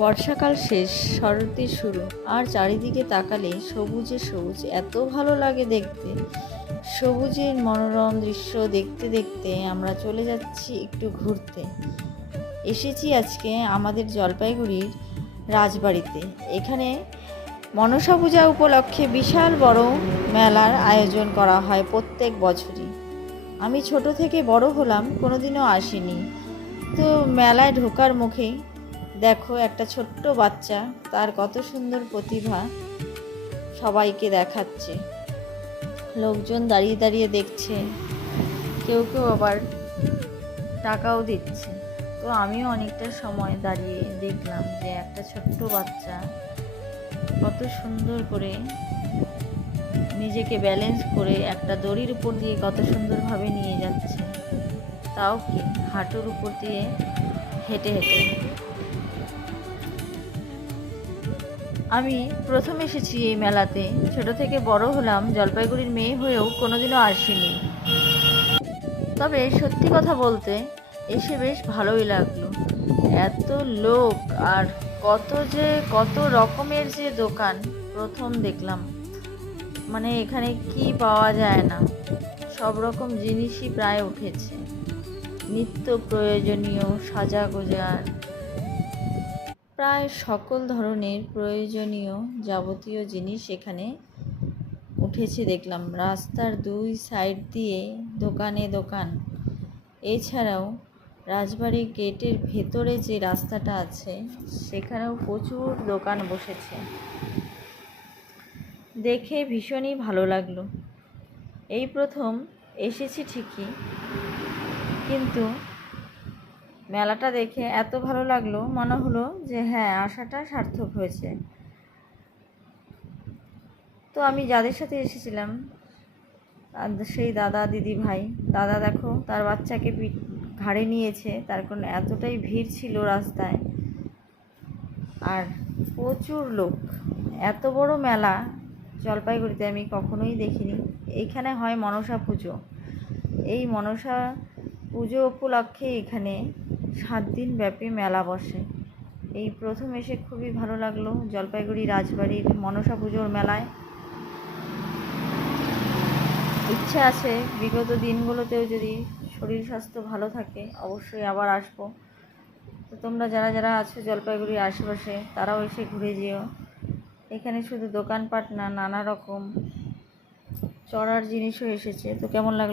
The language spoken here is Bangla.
বর্ষাকাল শেষ, শরতের শুরু, আর চারিদিকে তাকালে সবুজে সবুজ, এত ভালো লাগে দেখতে। সবুজের মনোরম দৃশ্য দেখতে দেখতে আমরা চলে যাচ্ছি একটু ঘুরতে। এসেছি আজকে আমাদের জলপাইগুড়ির রাজবাড়িতে। এখানে মনসা পূজা উপলক্ষে বিশাল বড় মেলার আয়োজন করা হয় প্রত্যেক বছরই। আমি ছোট থেকে বড় হলাম, কোনোদিনও আসিনি। তো মেলায় ঢোকার মুখেই দেখো একটা ছোট্ট বাচ্চা, তার কত সুন্দর প্রতিভা সবাইকে দেখাচ্ছে। লোকজন দাঁড়িয়ে দাঁড়িয়ে দেখছে, কেউ কেউ আবার টাকাও দিচ্ছে। তো আমিও অনেকটা সময় দাঁড়িয়ে দেখলাম যে একটা ছোট্ট বাচ্চা কত সুন্দর করে নিজেকে ব্যালেন্স করে একটা দড়ির উপর দিয়ে কত সুন্দরভাবে নিয়ে যাচ্ছে, তাও কি হাঁটুর উপর দিয়ে হেঁটে হেঁটে। আমি প্রথম এসেছি এই মেলাতে, ছোট থেকে বড় হলাম, জলপাইগুড়ির মেয়ে হয়েও কোনোদিনও আসিনি। তবে সত্যি কথা বলতে এসে বেশ ভালোই লাগলো। এত লোক আর কত রকমের যে দোকান প্রথম দেখলাম। মানে এখানে কি পাওয়া যায় না, সব রকম জিনিসই প্রায় উঠেছে। নিত্য প্রয়োজনীয় সাজাগোজার প্রায় সকল ধরনের প্রয়োজনীয় যাবতীয় জিনিস এখানে উঠেছে দেখলাম। রাস্তার দুই সাইড দিয়ে দোকানে দোকান। এছাড়াও রাজবাড়ির গেটের ভেতরে যে রাস্তাটা আছে সেখানেও প্রচুর দোকান বসেছে। দেখে ভীষণই ভালো লাগলো। এই প্রথম এসেছি ঠিকই, কিন্তু মেলাটা দেখে এত ভালো লাগলো, মনে হলো যে হ্যাঁ, আসাটা সার্থক হয়েছে। তো আমি যাদের সাথে এসেছিলাম সেই দাদা দিদি ভাই, দাদা দেখো তার বাচ্চাকে ঘাড়ে নিয়েছে, তার কারণ এতটাই ভিড় ছিল রাস্তায়। আর প্রচুর লোক। এত বড় মেলা জলপাইগুড়িতে আমি কখনোই দেখিনি। এইখানে হয় মনসা পুজো। এই মনসা পুজো উপলক্ষে এখানে 7 দিন ব্যাপী মেলা বসে। এই প্রথম এসে খুবই ভালো লাগলো জলপাইগুড়ি রাজবাড়ির মনসা পুজোর মেলায়। ইচ্ছে আছে বিগত দিনগুলোতেও যদি শরীর স্বাস্থ্য ভালো থাকে অবশ্যই আবার আসবো। তো তোমরা যারা যারা আছো জলপাইগুড়ির আশেপাশে তারাও এসে ঘুরে যেও। এখানে শুধু দোকানপাট না, নানা রকম চড়ার জিনিসও এসেছে। তো কেমন লাগলো?